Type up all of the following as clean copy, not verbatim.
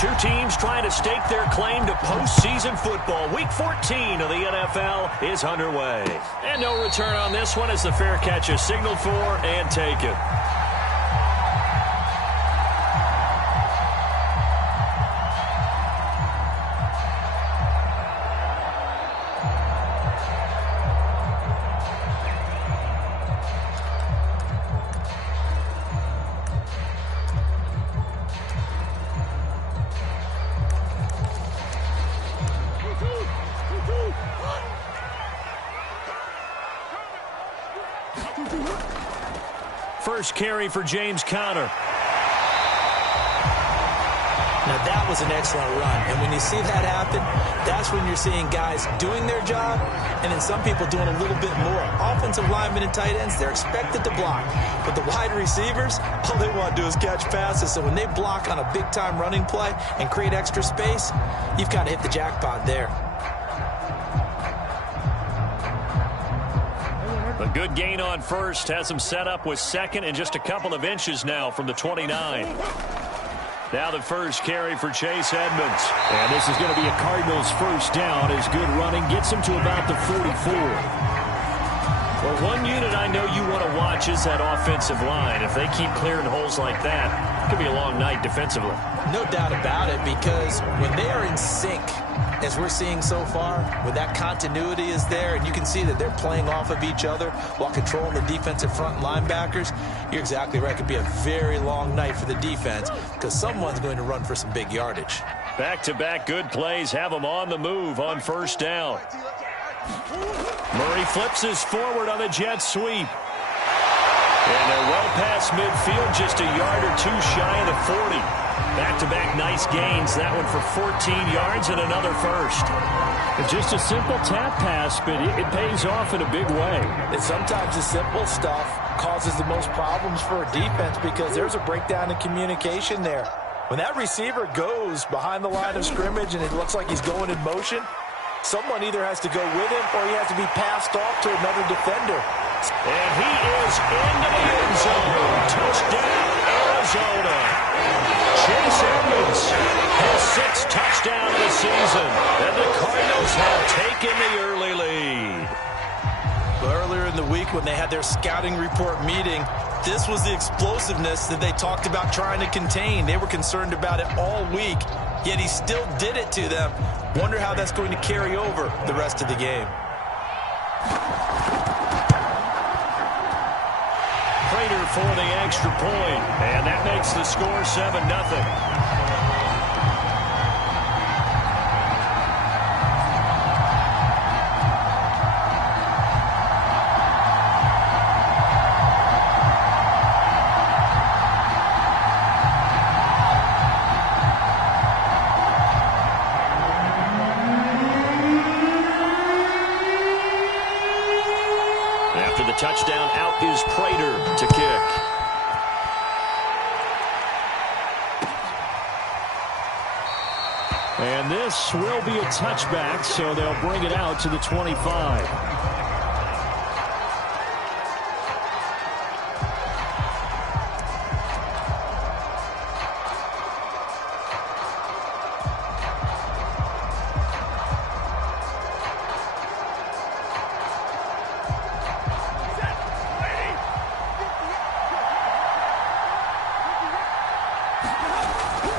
Two teams trying to stake their claim to postseason football. Week 14 of the NFL is underway. And no return on this one as the fair catch is signaled for and taken. First carry for James Conner. Now that was an excellent run, and when you see that happen, that's when you're seeing guys doing their job and then some people doing a little bit more. Offensive linemen and tight ends, they're expected to block, but the wide receivers, all they want to do is catch passes. So when they block on a big-time running play and create extra space, you've kind of hit the jackpot there. A good gain on first has him set up with second and just a couple of inches now from the 29. Now the first carry for Chase Edmonds. And this is going to be a Cardinals first down as good running gets him to about the 44. Well, one unit I know you want to watch is that offensive line. If they keep clearing holes like that, it could be a long night defensively. No doubt about it, because when they are in sync, as we're seeing so far, when that continuity is there and you can see that they're playing off of each other while controlling the defensive front linebackers, you're exactly right. It could be a very long night for the defense because someone's going to run for some big yardage. Back-to-back good plays have them on the move on first down. Murray flips his forward on the jet sweep. And they're well past midfield, just a yard or two shy of the 40. Back-to-back nice gains. That one for 14 yards and another first. It's just a simple tap pass, but it pays off in a big way. And sometimes the simple stuff causes the most problems for a defense because there's a breakdown in communication there. When that receiver goes behind the line of scrimmage and it looks like he's going in motion, someone either has to go with him or he has to be passed off to another defender. And he is into the end zone. Touchdown, Arizona. Chase Edmonds has 6 touchdowns this season, and the Cardinals have taken the early lead. Earlier in the week when they had their scouting report meeting, this was the explosiveness that they talked about trying to contain. They were concerned about it all week, yet he still did it to them. Wonder how that's going to carry over the rest of the game. Prater for the extra point, and that makes the score 7-0. After the touchdown, out is Prater to kick. And this will be a touchback, so they'll bring it out to the 25.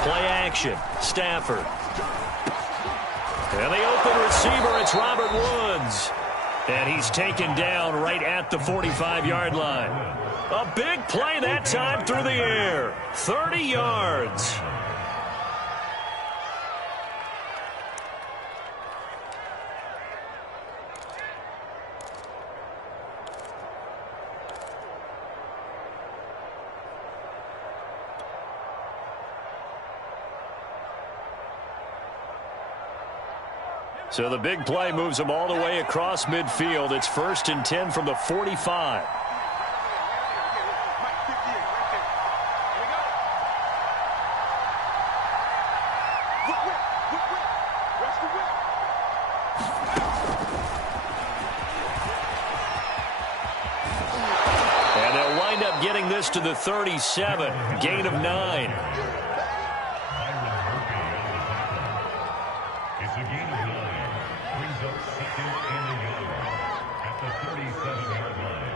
Play action, Stafford. And the open receiver, it's Robert Woods. And he's taken down right at the 45-yard line. A big play that time through the air. 30 yards. So the big play moves them all the way across midfield. It's 1st and 10 from the 45. And they'll wind up getting this to the 37. Gain of 9. It's a gain of 9. Brings up second and a yard at the 37-yard line.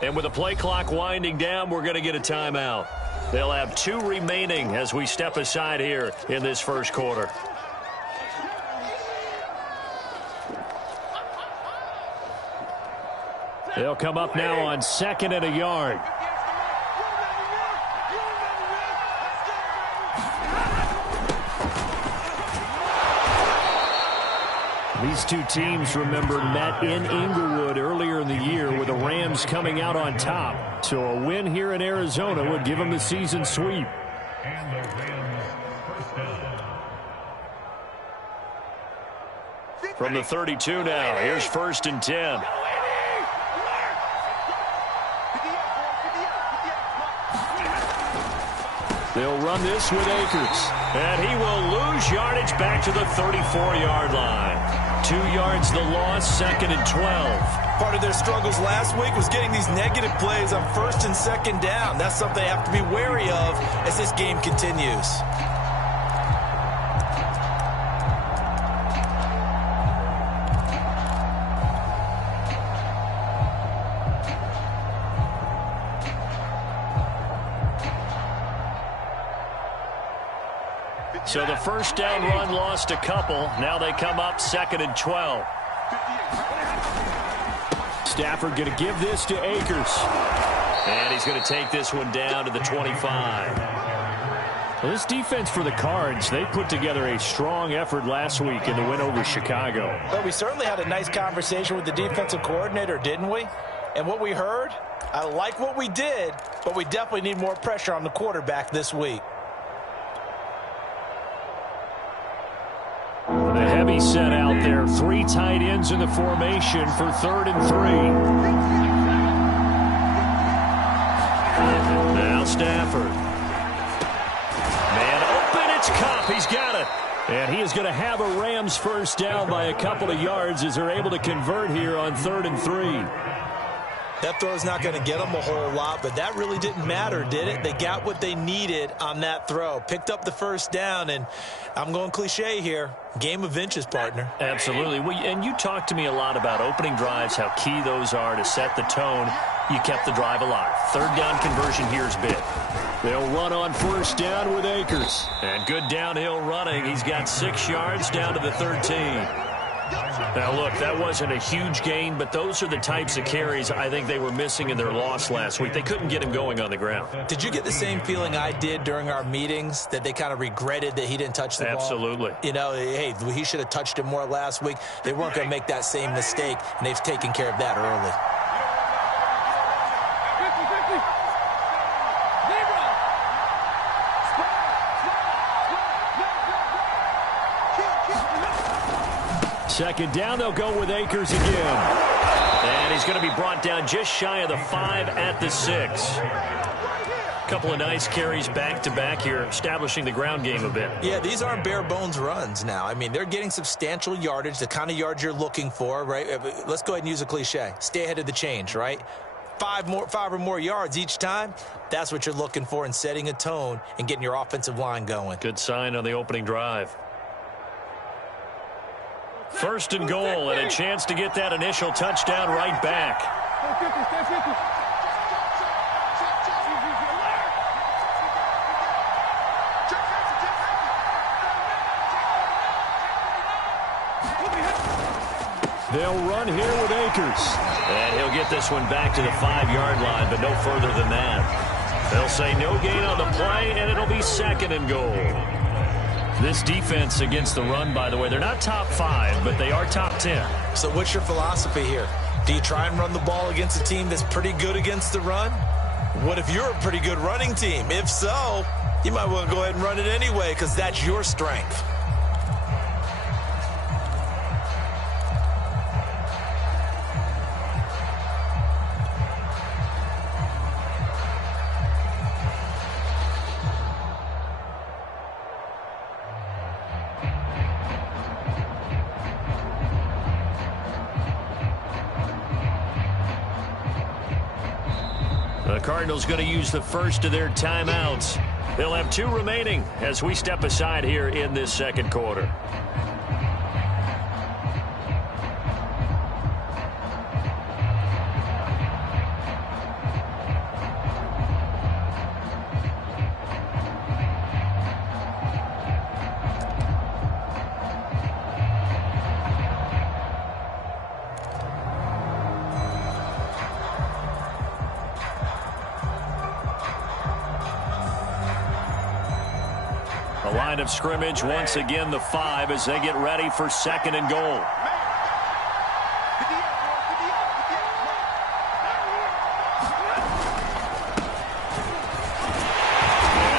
And with the play clock winding down, we're going to get a timeout. They'll have 2 remaining as we step aside here in this first quarter. They'll come up now on 2nd and a yard. These two teams, remember, met in Inglewood earlier in the year with the Rams coming out on top. So a win here in Arizona would give them the season sweep. And the Rams first down. From the 32 now, here's 1st and 10. They'll run this with Akers. And he will lose yardage back to the 34-yard line. 2 yards the loss, 2nd and 12. Part of their struggles last week was getting these negative plays on 1st and 2nd down. That's something they have to be wary of as this game continues. So the first down run lost a couple. Now they come up 2nd and 12. Stafford going to give this to Akers. And he's going to take this one down to the 25. Well, this defense for the Cards, they put together a strong effort last week in the win over Chicago. But we certainly had a nice conversation with the defensive coordinator, didn't we? And what we heard, I like what we did, but we definitely need more pressure on the quarterback this week. The heavy set out there. 3 tight ends in the formation for 3rd and 3. Now Stafford. Man open, it's Kupp. He's got it. And he is going to have a Rams first down by a couple of yards as they're able to convert here on 3rd and 3. That throw is not going to get them a whole lot, but that really didn't matter, did it? They got what they needed on that throw. Picked up the first down, and I'm going cliche here. Game of inches, partner. Absolutely. Well, and you talked to me a lot about opening drives, how key those are to set the tone. You kept the drive alive. 3rd down conversion here is big. They'll run on 1st down with Akers. And good downhill running. He's got 6 yards down to the 13. Now, look, that wasn't a huge gain, but those are the types of carries I think they were missing in their loss last week. They couldn't get him going on the ground. Did you get the same feeling I did during our meetings, that they kind of regretted that he didn't touch the ball? Absolutely. You know, hey, he should have touched it more last week. They weren't going to make that same mistake, and they've taken care of that early. Second down, they'll go with Akers again. And he's going to be brought down just shy of the 5 at the 6. Couple of nice carries back-to-back here, establishing the ground game a bit. Yeah, these aren't bare-bones runs now. I mean, they're getting substantial yardage, the kind of yards you're looking for, right? Let's go ahead and use a cliche. Stay ahead of the change, right? 5 or more yards each time, that's what you're looking for in setting a tone and getting your offensive line going. Good sign on the opening drive. 1st and goal, and a chance to get that initial touchdown right back. They'll run here with Akers. And he'll get this one back to the 5-yard line, but no further than that. They'll say no gain on the play, and it'll be 2nd and goal. This defense against the run, by the way, they're not top 5, but they are top 10. So what's your philosophy here? Do you try and run the ball against a team that's pretty good against the run? What if you're a pretty good running team? If so, you might want to go ahead and run it anyway because that's your strength. The Cardinals going to use the first of their timeouts. They'll have 2 remaining as we step aside here in this second quarter. The line of scrimmage, once again, the 5 as they get ready for 2nd and goal. And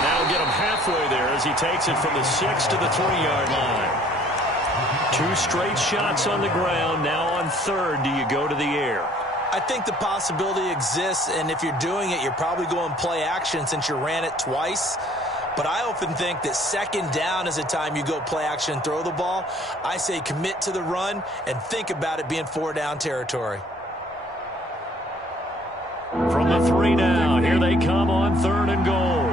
that'll get him halfway there as he takes it from the 6 to the 3-yard line. 2 straight shots on the ground. Now on 3rd, do you go to the air? I think the possibility exists, and if you're doing it, you're probably going play action since you ran it twice. But I often think that 2nd down is the time you go play action and throw the ball. I say commit to the run and think about it being 4-down territory. From the 3 now, here they come on 3rd and goal.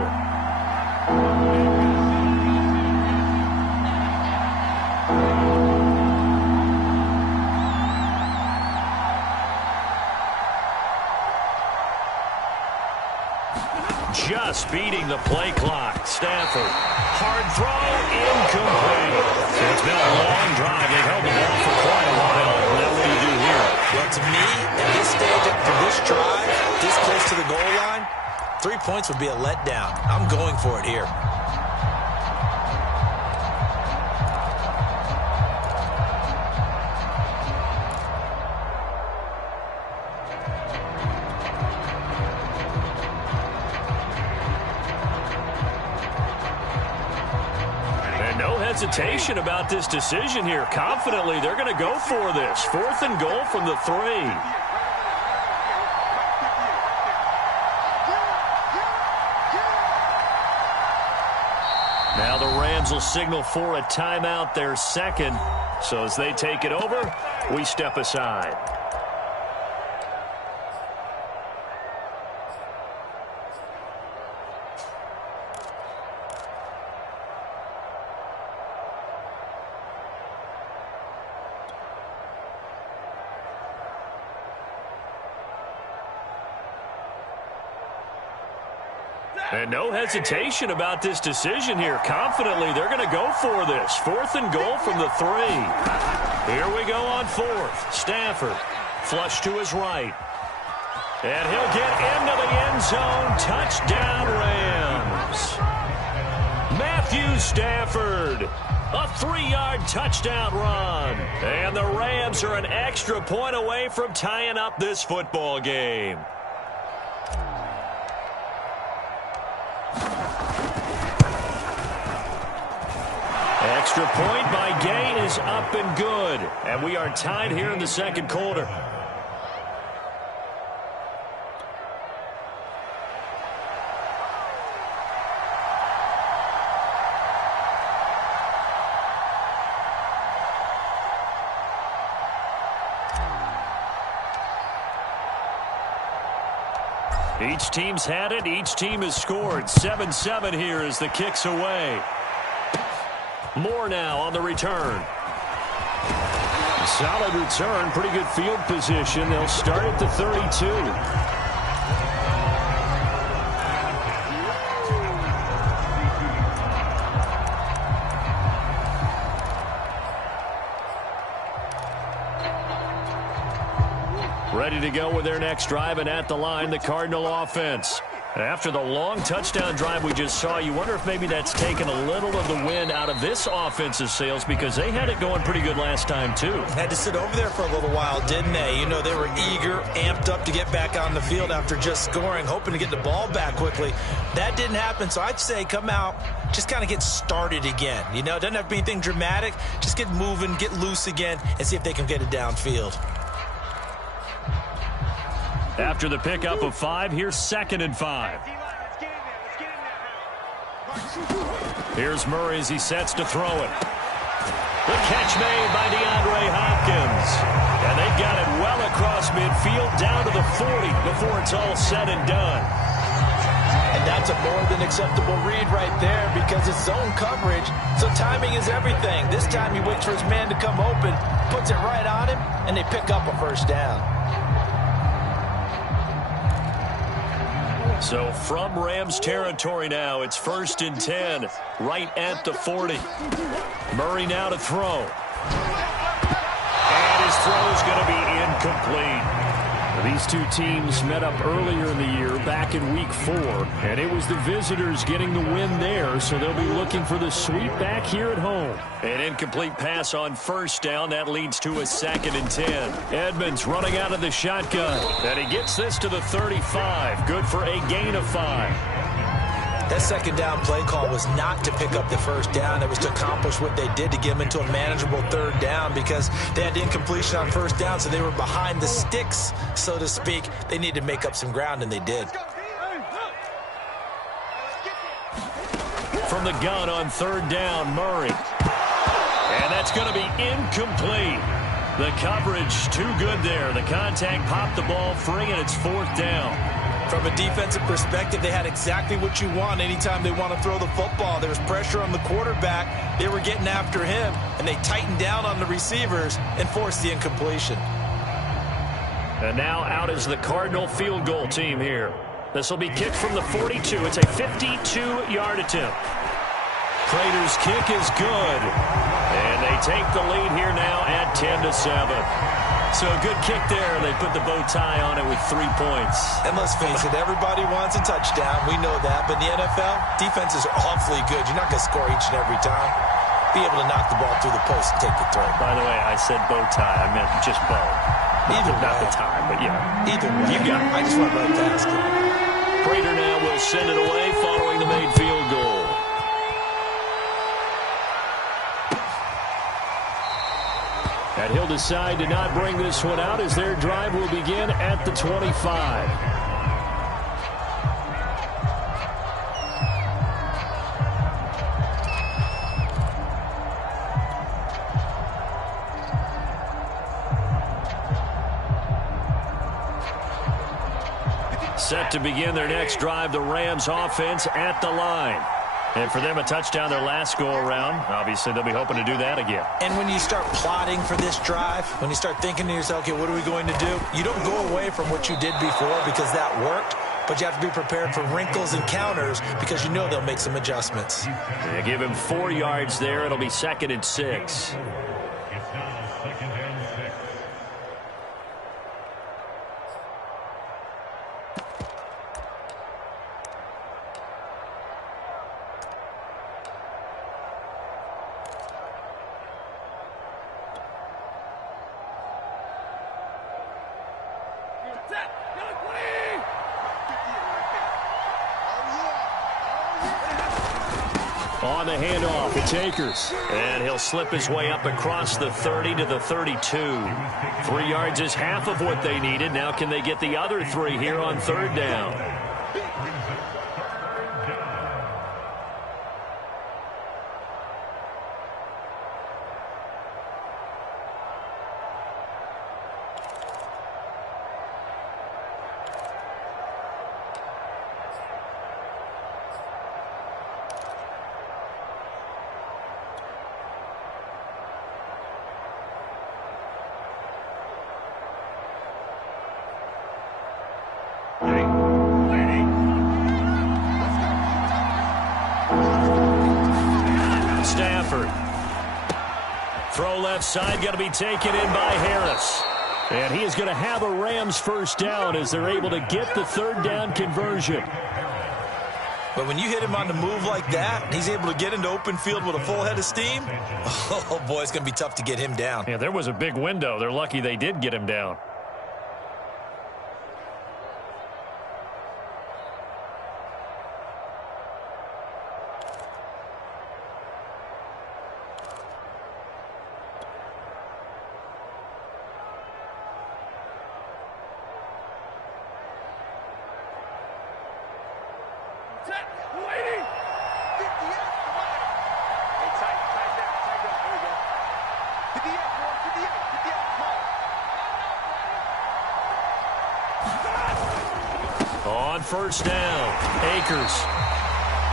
Just beating the play clock. Stafford, hard throw, incomplete. So it's been a long drive. They've held the ball for quite a while. Now what do you do here? Well, to me, at this stage, for this drive, this close to the goal line, 3 points would be a letdown. I'm going for it here. Hesitation about this decision here. Confidently, they're going to go for this. 4th and goal from the 3. Now the Rams will signal for a timeout, their 2nd. So as they take it over, we step aside. And no hesitation about this decision here. Confidently, they're going to go for this. 4th and goal from the 3. Here we go on 4th. Stafford, flush to his right. And he'll get into the end zone. Touchdown, Rams. Matthew Stafford, a 3-yard touchdown run. And the Rams are an extra point away from tying up this football game. Extra point by Gain is up and good. And we are tied here in the second quarter. Each team's had it. Each team has scored. 7-7 here as the kick's away. Moore now on the return. Solid return. Pretty good field position. They'll start at the 32. Ready to go with their next drive, and at the line, the Cardinal offense. After the long touchdown drive we just saw, you wonder if maybe that's taken a little of the wind out of this offense's sails, because they had it going pretty good last time, too. Had to sit over there for a little while, didn't they? You know, they were eager, amped up to get back on the field after just scoring, hoping to get the ball back quickly. That didn't happen, so I'd say come out, just kind of get started again. You know, it doesn't have to be anything dramatic. Just get moving, get loose again, and see if they can get it downfield. After the pickup of 5, here's 2nd and 5. Here's Murray as he sets to throw it. The catch made by DeAndre Hopkins. And they've got it well across midfield. midfield down to the 40 before it's all said and done. And that's a more than acceptable read right there because it's zone coverage, so timing is everything. This time he waits for his man to come open, puts it right on him, and they pick up a first down. So from Rams territory now, it's 1st and 10, right at the 40. Murray now to throw. And his throw is going to be incomplete. These two teams met up earlier in the year, back in Week 4, and it was the visitors getting the win there, so they'll be looking for the sweep back here at home. An incomplete pass on first down. That leads to a 2nd and 10. Edmonds running out of the shotgun, and he gets this to the 35. Good for a gain of 5. That second down play call was not to pick up the first down. It was to accomplish what they did to get them into a manageable 3rd down because they had incompletion on first down, so they were behind the sticks, so to speak. They needed to make up some ground, and they did. From the gun on 3rd down, Murray. And that's going to be incomplete. The coverage too good there. The contact popped the ball free, and it's 4th down. From a defensive perspective, they had exactly what you want anytime they want to throw the football. There was pressure on the quarterback. They were getting after him, and they tightened down on the receivers and forced the incompletion. And now out is the Cardinal field goal team here. This will be kicked from the 42. It's a 52-yard attempt. Prater's kick is good. And they take the lead here now at 10-7. So a good kick there. They put the bow tie on it with 3 points. And let's face it, everybody wants a touchdown. We know that. But in the NFL, defenses are awfully good. You're not going to score each and every time. Be able to knock the ball through the post and take the throw. By the way, I said bow tie. I meant just bow. Not the tie, but yeah. Either way. You got it. I just went right past it. Prater now will send it away following the made field goal. And he'll decide to not bring this one out as their drive will begin at the 25. Set to begin their next drive, the Rams offense at the line. And for them, a touchdown their last go-around. Obviously, they'll be hoping to do that again. And when you start plotting for this drive, when you start thinking to yourself, okay, what are we going to do? You don't go away from what you did before because that worked, but you have to be prepared for wrinkles and counters because you know they'll make some adjustments. They give him 4 yards there. It'll be 2nd and 6. It's now 2nd and 6. On the handoff, it's Akers. And he'll slip his way up across the 30 to the 32. 3 yards is half of what they needed. Now can they get the other 3 here on 3rd down? Throw left side, going to be taken in by Harris. And he is going to have a Rams first down as they're able to get the 3rd down conversion. But when you hit him on the move like that, he's able to get into open field with a full head of steam. Oh, boy, it's going to be tough to get him down. Yeah, there was a big window. They're lucky they did get him down. on first down. Akers.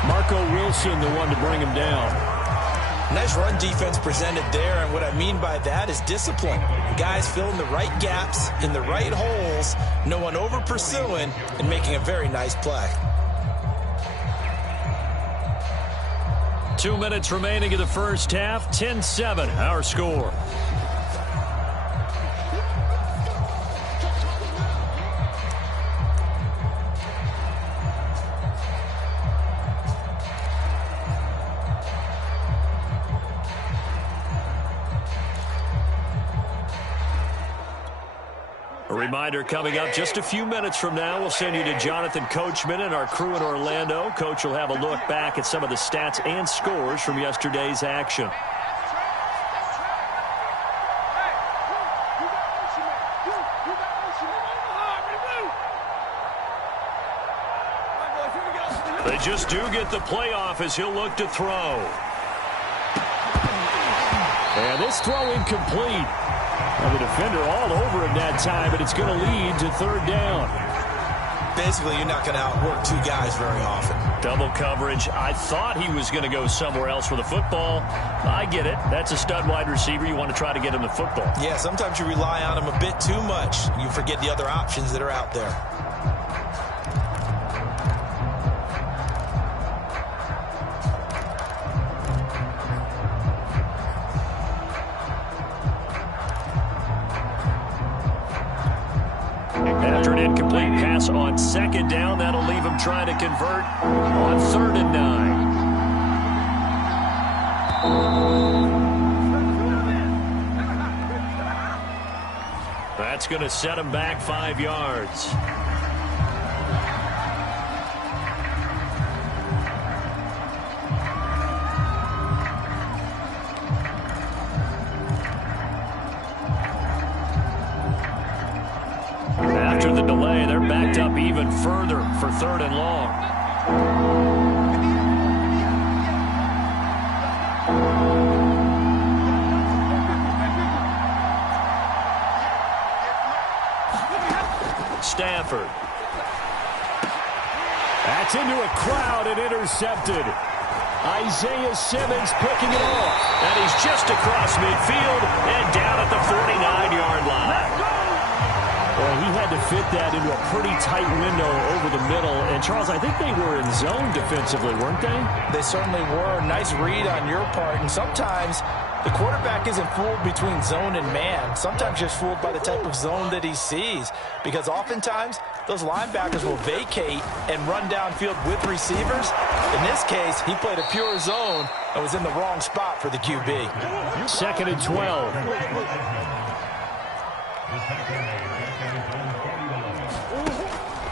Marco Wilson, the one to bring him down. Nice run defense presented there, and what I mean by that is discipline. Guys filling the right gaps in the right holes, no one over pursuing, and making a very nice play. 2 minutes remaining in the first half. 10-7, our score. A reminder coming up just a few minutes from now, we'll send you to Jonathan Coachman and our crew in Orlando. Coach will have a look back at some of the stats and scores from yesterday's action. They just do get the playoff as he'll look to throw. And this throw incomplete. And the defender all over him that time, but it's going to lead to third down. Basically, you're not going to outwork two guys very often. Double coverage. I thought he was going to go somewhere else with the football. I get it. That's a stud wide receiver. You want to try to get him the football. Yeah, sometimes you rely on him a bit too much. You forget the other options that are out there. After an incomplete pass on second down, that'll leave him trying to convert on 3rd and 9. That's going to set him back 5 yards. After the delay, they're backed up even further for 3rd and long. Stafford. That's into a crowd and intercepted. Isaiah Simmons picking it off. And he's just across midfield and down at the 49-yard line. Well, he had to fit that into a pretty tight window over the middle. And, Charles, I think they were in zone defensively, weren't they? They certainly were. Nice read on your part. And sometimes the quarterback isn't fooled between zone and man. Sometimes just fooled by the type of zone that he sees. Because oftentimes, those linebackers will vacate and run downfield with receivers. In this case, he played a pure zone and was in the wrong spot for the QB. 2nd and 12.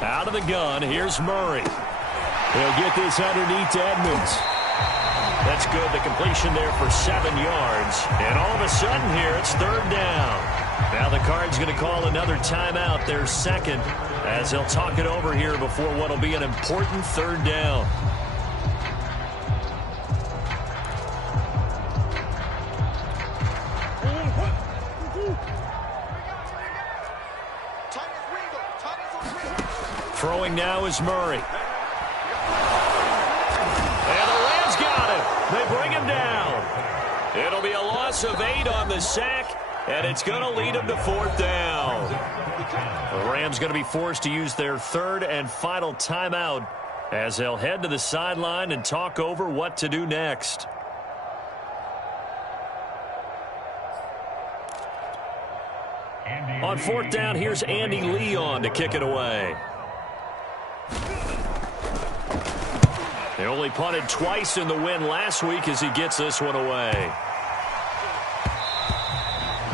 Out of the gun, here's Murray. He'll get this underneath to Edmonds. That's good. The completion there for 7 yards. And all of a sudden here, it's 3rd down. Now the Cards going to call another timeout, their second, as they'll talk it over here before what will be an important 3rd down. Throwing now is Murray. And the Rams got him. They bring him down. It'll be a loss of 8 on the sack, and it's going to lead them to 4th down. The Rams going to be forced to use their 3rd and final timeout as they'll head to the sideline and talk over what to do next. On 4th down, here's Andy Leon to kick it away. They only punted twice in the win last week as he gets this one away.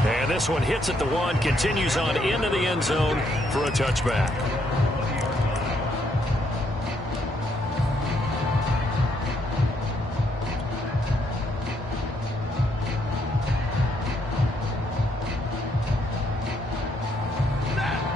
And this one hits at the 1, continues on into the end zone for a touchback.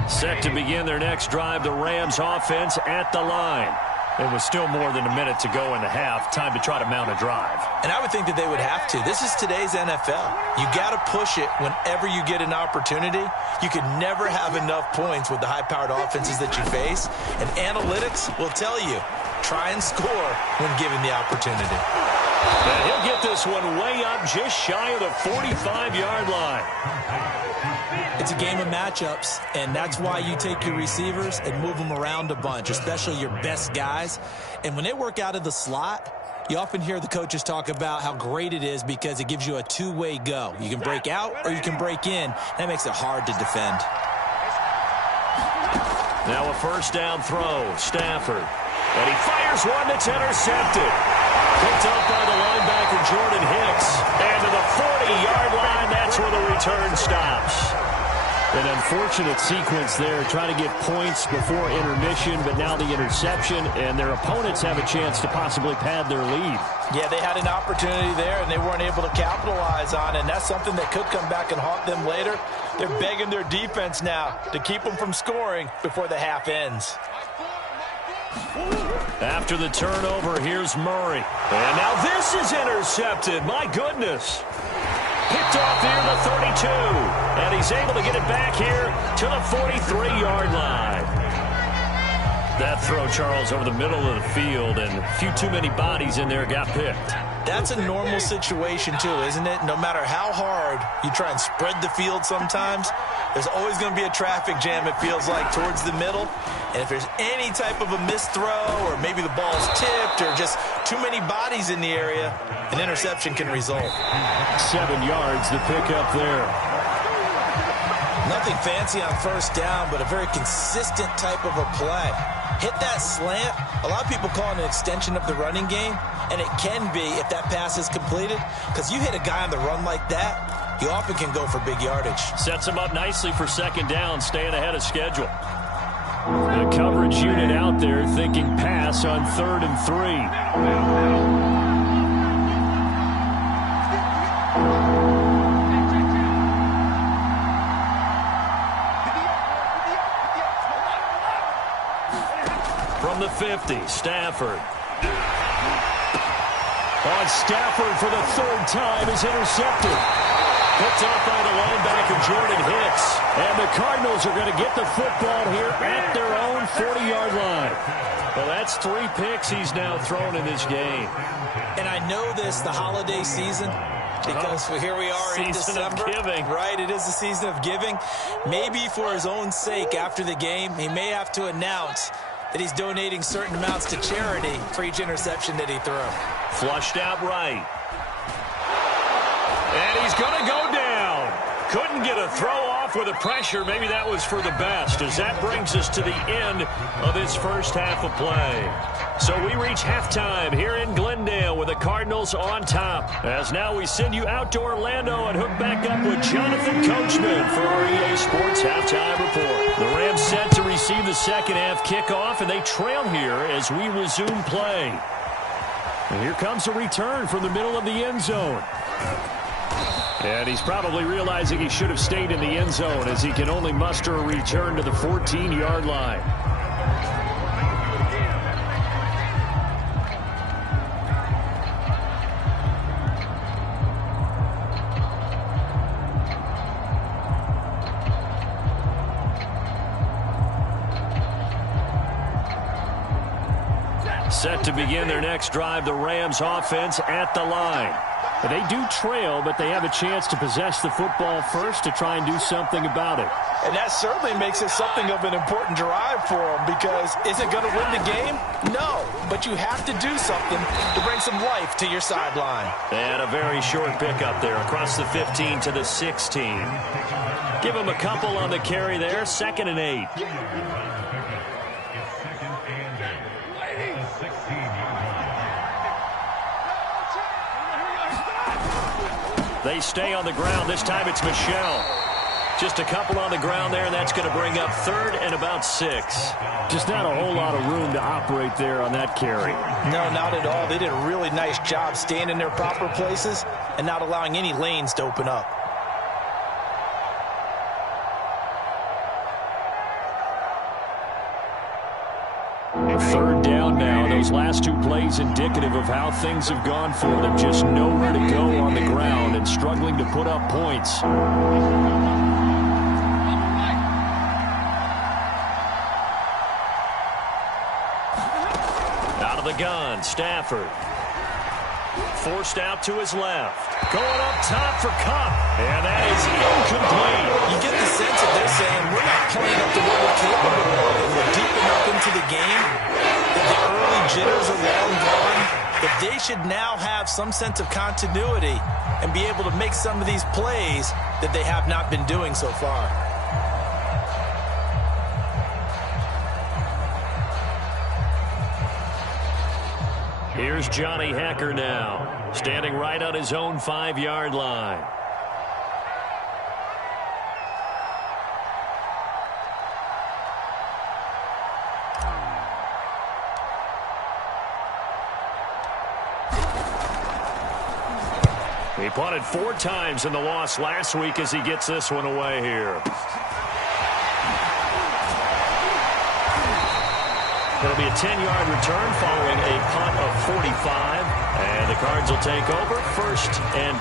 Set to begin their next drive, the Rams offense at the line. It was still more than a minute to go in the half. Time to try to mount a drive. And I would think that they would have to. This is today's NFL. You got to push it whenever you get an opportunity. You can never have enough points with the high-powered offenses that you face. And analytics will tell you, try and score when given the opportunity. And he'll get this one way up just shy of the 45-yard line. It's a game of matchups, and that's why you take your receivers and move them around a bunch, especially your best guys. And when they work out of the slot, you often hear the coaches talk about how great it is because it gives you a two-way go. You can break out or you can break in. That makes it hard to defend. Now a first down throw, Stafford. And he fires one that's intercepted. Picked up by the linebacker, Jordan Hicks. And to the 40-yard line, that's where the return stops. An unfortunate sequence there, trying to get points before intermission, but now the interception, and their opponents have a chance to possibly pad their lead. Yeah, they had an opportunity there, and they weren't able to capitalize on it, and that's something that could come back and haunt them later. They're begging their defense now to keep them from scoring before the half ends. After the turnover, here's Murray. And now this is intercepted. My goodness. Picked off here the 32. And he's able to get it back here to the 43-yard line. That throw, Charles, over the middle of the field, and a few too many bodies in there got picked. That's a normal situation, too, isn't it? No matter how hard you try and spread the field sometimes, there's always going to be a traffic jam, it feels like, towards the middle. And if there's any type of a missed throw or maybe the ball's tipped or just too many bodies in the area, an interception can result. 7 yards, the pickup there. Nothing fancy on first down, but a very consistent type of a play. Hit that slant. A lot of people call it an extension of the running game, and it can be if that pass is completed, because you hit a guy on the run like that, you often can go for big yardage. Sets him up nicely for second down, staying ahead of schedule. The coverage unit out there thinking pass on 3rd and 3. From the 50, Stafford. On Stafford for the 3rd time is intercepted. Picked up by the linebacker, Jordan Hicks. And the Cardinals are going to get the football here at their own 40-yard line. Well, that's 3 picks he's now thrown in this game. And I know this, the holiday season, because here we are in December. Season of giving. Right, it is the season of giving. Maybe for his own sake after the game, he may have to announce that he's donating certain amounts to charity for each interception that he threw. Flushed out right. And he's going to go down. Couldn't get a throw off with the pressure. Maybe that was for the best, as that brings us to the end of this first half of play. So we reach halftime here in Glendale with the Cardinals on top. As now we send you out to Orlando and hook back up with Jonathan Coachman for our EA Sports Halftime Report. The Rams set to receive the second half kickoff, and they trail here as we resume play. And here comes a return from the middle of the end zone. And he's probably realizing he should have stayed in the end zone, as he can only muster a return to the 14-yard line. Set to begin their next drive, the Rams offense at the line. They do trail, but they have a chance to possess the football first to try and do something about it. And that certainly makes it something of an important drive for them, because is it going to win the game? No, but you have to do something to bring some life to your sideline. And a very short pickup there across the 15 to the 16. Give him a couple on the carry there, 2nd and 8. They stay on the ground. This time it's Michel. Just a couple on the ground there, and that's going to bring up 3rd and about 6. Just not a whole lot of room to operate there on that carry. No, not at all. They did a really nice job staying in their proper places and not allowing any lanes to open up. Third down now. Those last two plays indicative of how things have gone for them. Just nowhere to go on the ground and struggling to put up points. Out of the gun, Stafford. Forced out to his left. Going up top for Cup. And that is incomplete. You get the sense that they're saying we're not playing up to what we're capable of. And we're deep enough into the game that the early jitters are long gone. That they should now have some sense of continuity and be able to make some of these plays that they have not been doing so far. Here's Johnny Hacker now, standing right on his own 5-yard line. He punted 4 times in the loss last week as he gets this one away here. It'll be a 10-yard return following a punt of 45. And the Cards will take over 1st and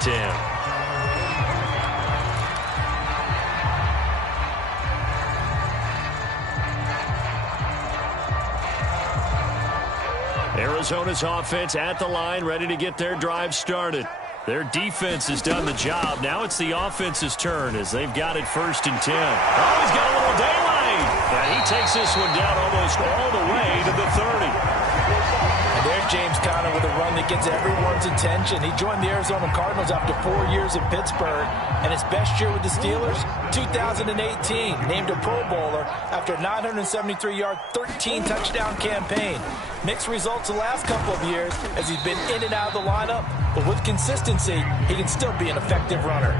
10. Arizona's offense at the line, ready to get their drive started. Their defense has done the job. Now it's the offense's turn as they've got it 1st and 10. Oh, he's got a little daylight. And he takes this one down almost all the way to the 30. And there's James Conner with a run that gets everyone's attention. He joined the Arizona Cardinals after 4 years in Pittsburgh. And his best year with the Steelers, 2018. Named a Pro Bowler after a 973-yard, 13-touchdown campaign. Mixed results the last couple of years as he's been in and out of the lineup. But with consistency, he can still be an effective runner.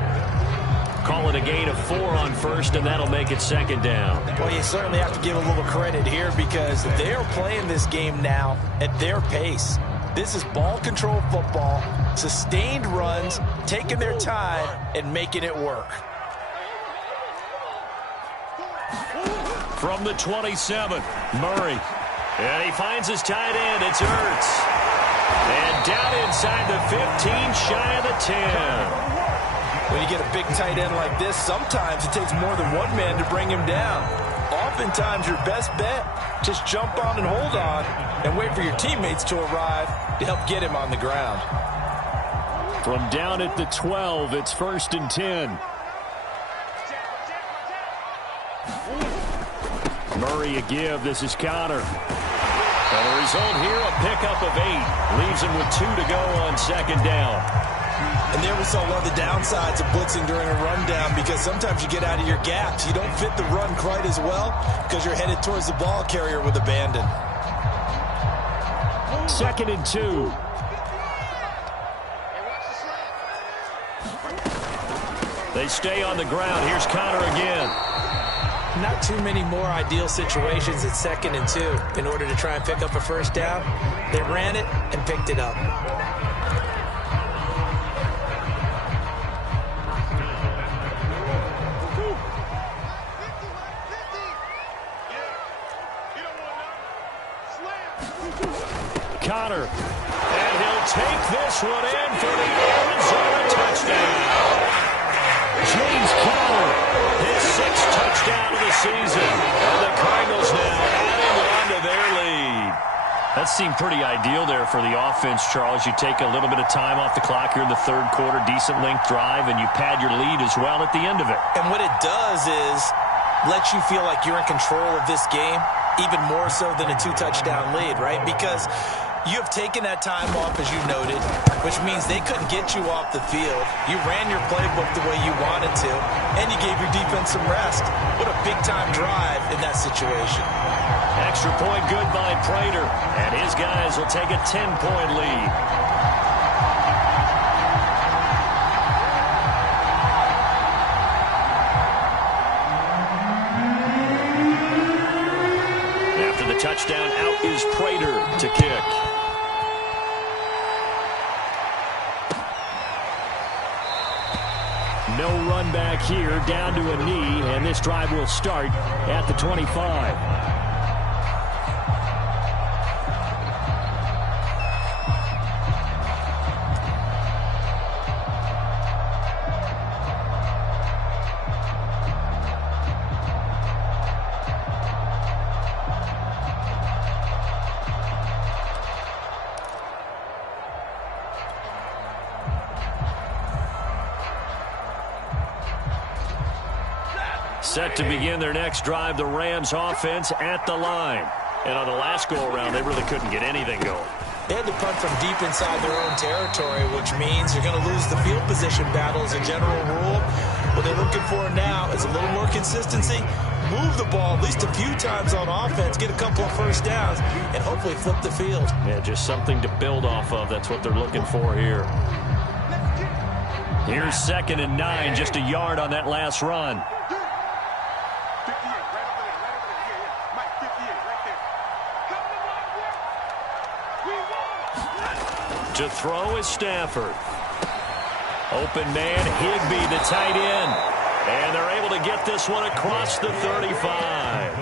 Call it a gain of 4 on 1st, and that'll make it 2nd down. Well, you certainly have to give a little credit here because they are playing this game now at their pace. This is ball control football, sustained runs, taking their time, and making it work. From the 27, Murray. And he finds his tight end. It's Ertz. And down inside the 15, shy of the 10. When you get a big tight end like this, sometimes it takes more than one man to bring him down. Oftentimes, your best bet, just jump on and hold on and wait for your teammates to arrive to help get him on the ground. From down at the 12, it's 1st and 10. Murray a give. This is Conner. And the result here, a pickup of 8. Leaves him with 2 to go on 2nd down. And there we saw one of the downsides of blitzing during a rundown because sometimes you get out of your gaps. You don't fit the run quite as well because you're headed towards the ball carrier with abandon. 2nd and 2. They stay on the ground. Here's Conner again. Not too many more ideal situations at 2nd and 2 in order to try and pick up a 1st down. They ran it and picked it up. Conner. And he'll take this one in for the Arizona touchdown. James Conner, his 6th touchdown of the season. And the Cardinals now adding on to their lead. That seemed pretty ideal there for the offense, Charles. You take a little bit of time off the clock here in the 3rd quarter, decent length drive, and you pad your lead as well at the end of it. And what it does is let you feel like you're in control of this game, even more so than a 2-touchdown lead, right? Because you have taken that time off, as you noted, which means they couldn't get you off the field. You ran your playbook the way you wanted to, and you gave your defense some rest. What a big-time drive in that situation. Extra point good by Prater, and his guys will take a 10-point lead. After the touchdown, out is Prater to kick. No run back here, down to a knee, and this drive will start at the 25. Set to begin their next drive, the Rams offense at the line. And on the last go-around, they really couldn't get anything going. They had to punt from deep inside their own territory, which means you're going to lose the field position battle as a general rule. What they're looking for now is a little more consistency, move the ball at least a few times on offense, get a couple of first downs, and hopefully flip the field. Yeah, just something to build off of. That's what they're looking for here. Here's 2nd and 9, just a yard on that last run. To throw is Stafford. Open man, Higbee, the tight end. And they're able to get this one across the 35.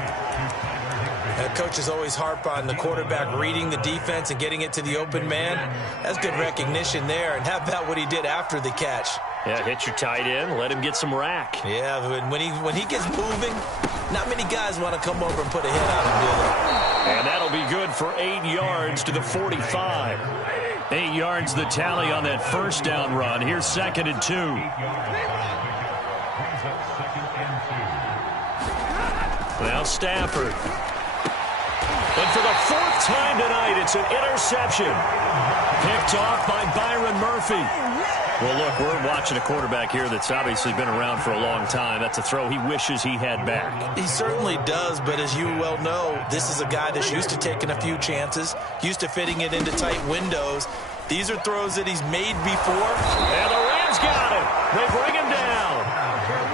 Coaches always harp on the quarterback reading the defense and getting it to the open man. That's good recognition there. And how about what he did after the catch? Yeah, hit your tight end, let him get some rack. Yeah, when he gets moving, not many guys want to come over and put a hit on him, do they? And that'll be good for 8 yards to the 45. 8 yards the tally on that first down run. Here's 2nd and 2. Now Stafford. And for the 4th time tonight, it's an interception. Picked off by Byron Murphy. Well, look, we're watching a quarterback here that's obviously been around for a long time. That's a throw he wishes he had back. He certainly does, but as you well know, this is a guy that's used to taking a few chances, used to fitting it into tight windows. These are throws that he's made before. And the Rams got him. They bring him down.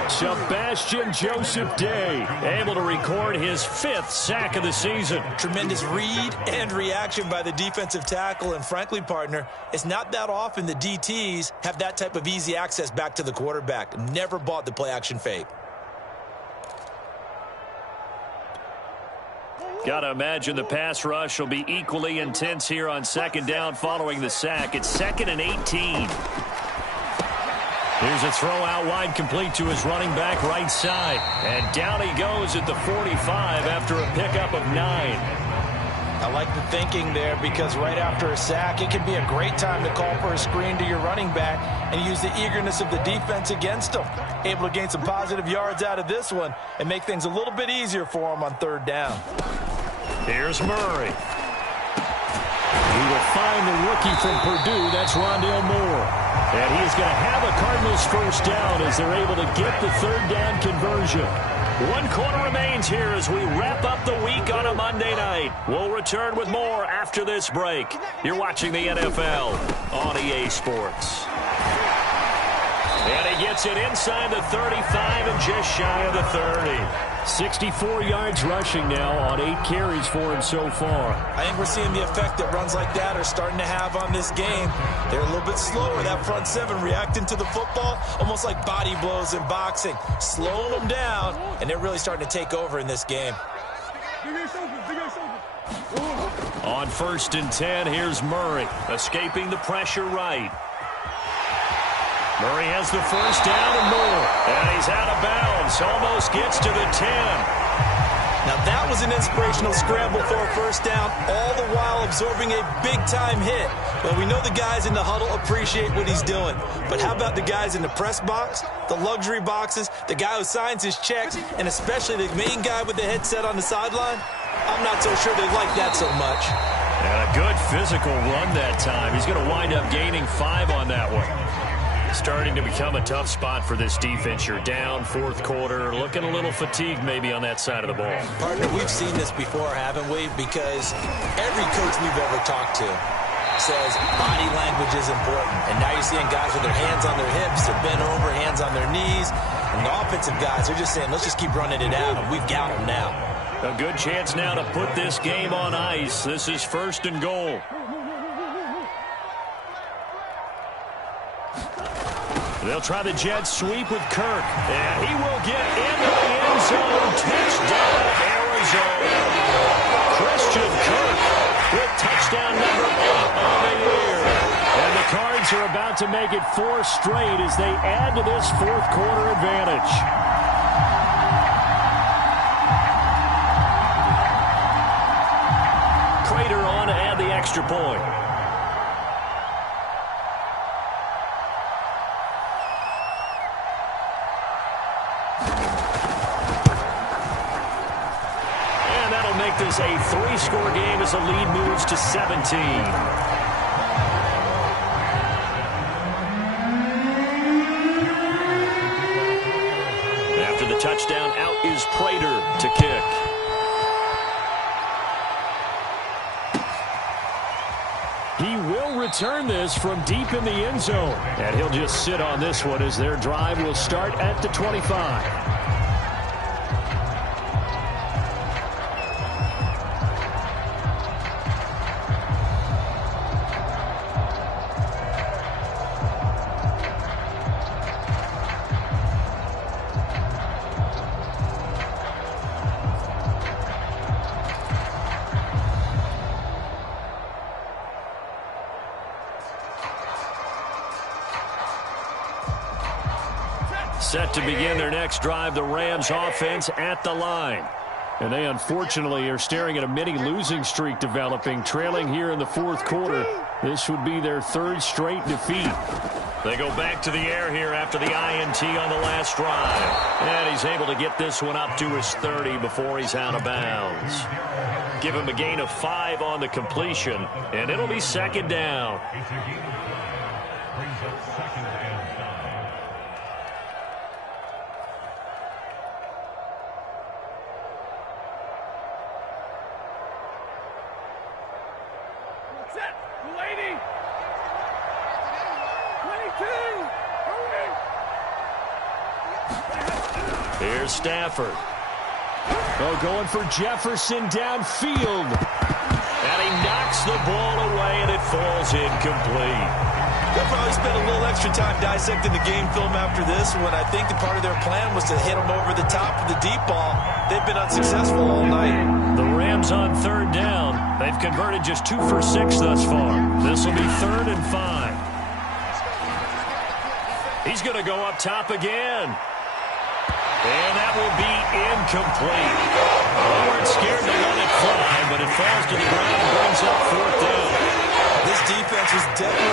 Sebastian Joseph Day able to record his 5th sack of the season. Tremendous read and reaction by the defensive tackle. And frankly, partner, it's not that often the DTs have that type of easy access back to the quarterback. Never bought the play-action fake. Got to imagine the pass rush will be equally intense here on 2nd down following the sack. It's 2nd and 18. Here's a throw out wide, complete to his running back right side. And down he goes at the 45 after a pickup of 9. I like the thinking there because right after a sack, it can be a great time to call for a screen to your running back and use the eagerness of the defense against them. Able to gain some positive yards out of this one and make things a little bit easier for him on 3rd down. Here's Murray. He will find the rookie from Purdue. That's Rondale Moore. And he is going to have a Cardinals 1st down as they're able to get the 3rd down conversion. 1 quarter remains here as we wrap up the week on a Monday night. We'll return with more after this break. You're watching the NFL on EA Sports. And he gets it inside the 35 and just shy of the 30. 64 yards rushing now on 8 carries for him so far. I think we're seeing the effect that runs like that are starting to have on this game. They're a little bit slower, that front 7 reacting to the football, almost like body blows in boxing, slowing them down, and they're really starting to take over in this game. On 1st and 10, here's Murray, escaping the pressure right. Murray has the 1st down and more. And he's out of bounds. Almost gets to the 10. Now that was an inspirational scramble for a 1st down, all the while absorbing a big-time hit. Well, we know the guys in the huddle appreciate what he's doing. But how about the guys in the press box, the luxury boxes, the guy who signs his checks, and especially the main guy with the headset on the sideline? I'm not so sure they like that so much. And a good physical run that time. He's going to wind up gaining 5 on that one. Starting to become a tough spot for this defense. You're down 4th quarter, looking a little fatigued maybe on that side of the ball. Partner, we've seen this before, haven't we? Because every coach we've ever talked to says body language is important. And now you're seeing guys with their hands on their hips, they're bent over, hands on their knees. And the offensive guys, they're just saying, let's just keep running it out, and we've got them now. A good chance now to put this game on ice. This is 1st and goal. They'll try the jet sweep with Kirk. And he will get into the end zone. Touchdown, Arizona. Christian Kirk with touchdown number 8 on the year. And the Cards are about to make it 4 straight as they add to this 4th quarter advantage. Prater on to add the extra point. make this a 3-score game as the lead moves to 17. After the touchdown, out is Prater to kick. He will return this from deep in the end zone. And he'll just sit on this one as their drive will start at the 25. Set to begin their next drive, the Rams offense at the line. And they unfortunately are staring at a mini losing streak developing, trailing here in the fourth quarter. This would be their 3rd straight defeat. They go back to the air here after the INT on the last drive. And he's able to get this one up to his 30 before he's out of bounds. Give him a gain of 5 on the completion, and it'll be 2nd down. Brings up 2nd and 9. Here's Stafford. Oh, going for Jefferson downfield. And he knocks the ball away, and it falls incomplete. They'll probably spend a little extra time dissecting the game film after this when I think that part of their plan was to hit him over the top of the deep ball. They've been unsuccessful all night. The Rams on 3rd down. They've converted just 2 for 6 thus far. This will be 3rd and 5. He's going to go up top again. And that will be incomplete. They weren't scared to let it fly, but it falls to the ground and brings up 4th down. This defense was definitely